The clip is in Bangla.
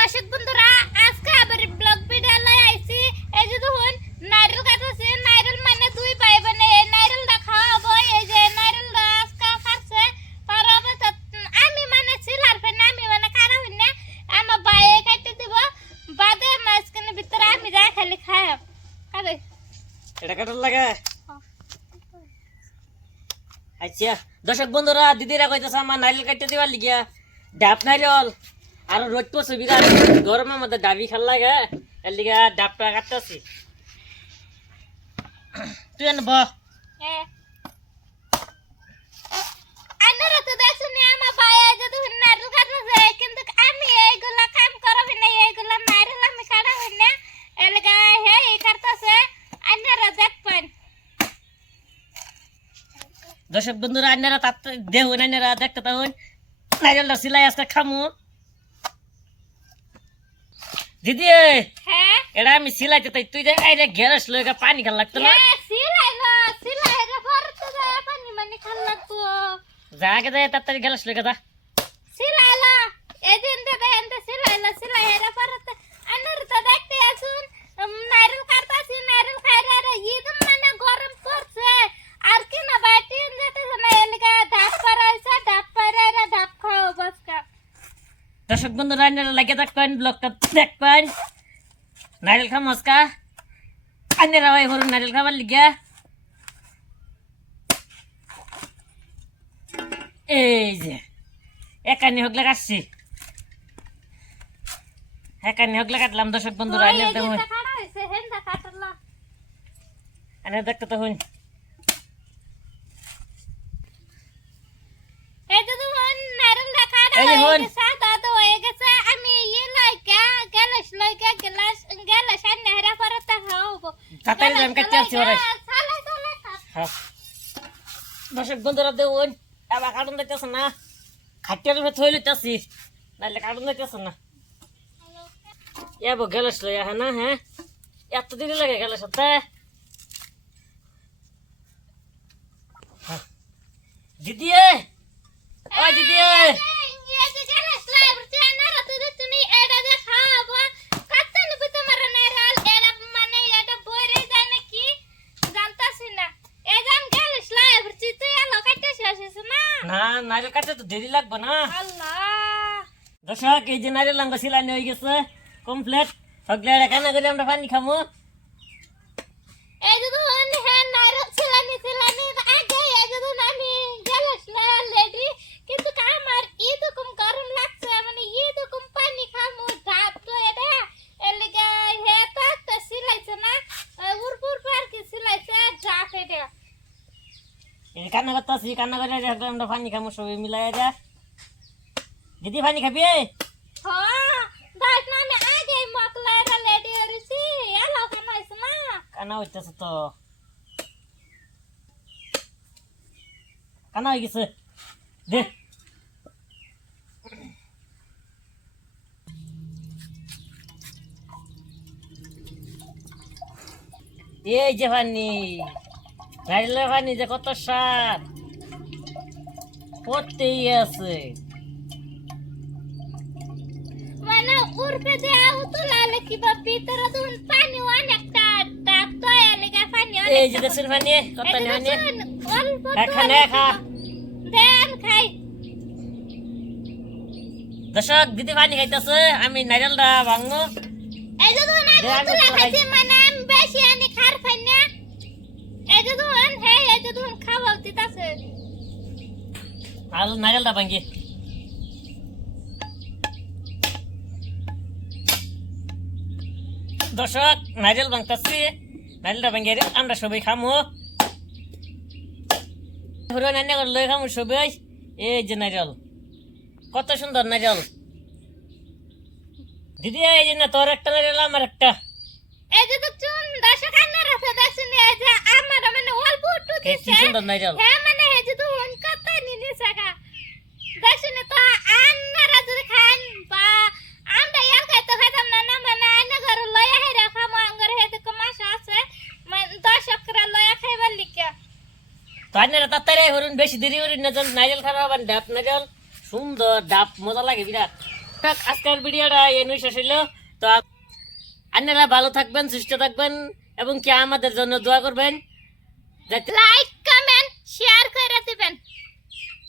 দর্শক বন্ধুরা আজকে আবার ব্লগ ভিডিও লই আইছি। এই যে দেখুন নারকেল কাটছে, নারকেল মানে দুই ভাই বোনে এই নারকেলটা খাওয়াবো। এই যে নারকেলটা আজকে কাটছে পারাবে তো আমি মানে ছিলার ফেনে আমি মানে কাটা হইনা আমার ভাই কাটতে দিব বাদে মাঝখানে ভিতরে আমি যা খালি খাইব আরে এটা কাটার লাগে। আচ্ছা দর্শক বন্ধুরা দিদিরা কইতাছে আমার নারকেল কাটতে দিবার লিগিয়া ডাব নারকেল আর রোদ পড়ছে বিরাট গরমের মধ্যে ডাবি খাল লাগে এর লিগা ডাবটা কাটতেছি। তুই এনে ব আনারা তো দেখুনি আমার ভাই যে দেখুন নারকেল কাটছে কিন্তু আমি এইগুলা কাম করবি না, এইগুলা নারকেল আমি কাটা হই না এলাকা হে এই কাটছে আনারা দেখবেন। দর্শক বন্ধুরা আন্নারা তার দেখুন আন্নারা দেখতে তখন নারকেলটা সিলাই আজকে খামু। দিদি হ্যাঁ এটা আমি সিলাইতে তাই তুই যে আইরে গ্যারেজ লইগা পানি খাল লাগতো না সিলাইলা পরে তো পানি মানে খাল লাগতো যাকে যায় তাড়াতাড়ি গ্যারেজ লইগা যা সিলাইলা এদিন দাদা এন্ড সিলাইলা পরে তো আনার তো দেখতে আসুন নারকেল কাটতাছি নারকেল খাইরা রে ঈদ মানে গরম পড়ছে আর কি না বাইটিন যেতে না এলাকা ধাপ পারাইছে ধাপ পারাইরা ধাপ খাও বসকা। দর্শক বন্ধুরা আন্নারা লাগে থাকবেন ব্লগটা দেখবেন নারকেল খাম মস্কা আন্নারা ভাই হরুন নারকেল খাবার লিগা। এই যে একানি হগলে কাটছি একানি হগলে কাটলাম। দর্শক বন্ধুরা আন্নারা দেখুন কাটা হইছে হেন্দা কাটলা আন্নারা দেখতে তখন এই যে দেখুন নারকেলটা কাটা এই যে হয়ে হন। গেছে দাদা হয়ে গেছে আমি লাইকা গ্যালাস গ্যালাস আর নেহরা পরে তা খাওয়াবো তাড়াতাড়ি যান কাটতে আসছি ওরে। হ্যাঁ। দর্শক বন্ধুরা দেখুন আবার কাটুন দিতেছে না খাটিয়ার উপরে থই লইতেছি নাহলে কাটুন দিতেছে না এবো গ্যালাস লই আহে না। হ্যাঁ এত দিদি লাগে গ্যালাস হতে দিদি ও দিদি না নারকেল কাটতে তো দেরি লাগবে না। দর্শক এই যে নারকেল লাঙ্গা সিলানি হয়ে গেছে কমপ্লিট সগলে এখানে করে আমরা পানি খামু। কান্না করতেছি কান্না করে আমরা পানি খামু সবাই মিলাই যা। দিদি পানি খাবি কান্না হইতেছে তো কান্না হয়ে গেছে দে এই যে পানি নারিকেলের পানি যে কত স্বাদ পড়তেই আছে মানে উড়বে দেও তো লালে কি বা ভিতরে দুন পানি অনেকটা ডাক তো এলাকা পানি এই যে দেখছেন পানি কত পানি অল্প এখানে খা দেন খাই। দর্শক দিদি পানি খাইতেছে আমি নারিকেলটা ভাঙবো। এই যে দুন আমি তো লাগাইছি মানে আমি বেশি আনি খার পাই না। এই যে দুন হে এই যে দুন খাওয়া দিতাছে আর নারিকেলটা ভাঙি দর্শক নারিকেল ভাঙতেছি নারিকেলটা ভাঙি আমরা সবাই খামু লই খামু সবাই। এই যে নারিকেল কত সুন্দর নারিকেল দিদি এই যে না তোর একটা নারিকেল আমার একটা। এই যে দুন দর্শক আনারা তো দেখুন এই যে আমার মানে অল্প একটু কি দিছে সুন্দর নারিকেল হ্যাঁ মানে এই যে দুন কত নিনি সাকা দেখুন তো আনারা যদি খান বা আমরা ইয়ার খাইতে খাইতাম না না মানে আনা ঘর লয়া হে রাখা মাঙ্গর হে তো কমাশা আছে মানে দর্শকরা লয়া খাইবার লিখা তো আপনারা তাড়াতাড়ি হরুন বেশি দেরি হরুন না নারিকেল খাওয়া ডাব নারিকেল সুন্দর ডাব মজা লাগে বিরাট। আজকের ভিডিওটা এনুই শেষ হইলো। তো আপনারা ভালো থাকবেন, সুস্থ থাকবেন এবং কি আমাদের জন্য দোয়া করবেন যাতে লাইক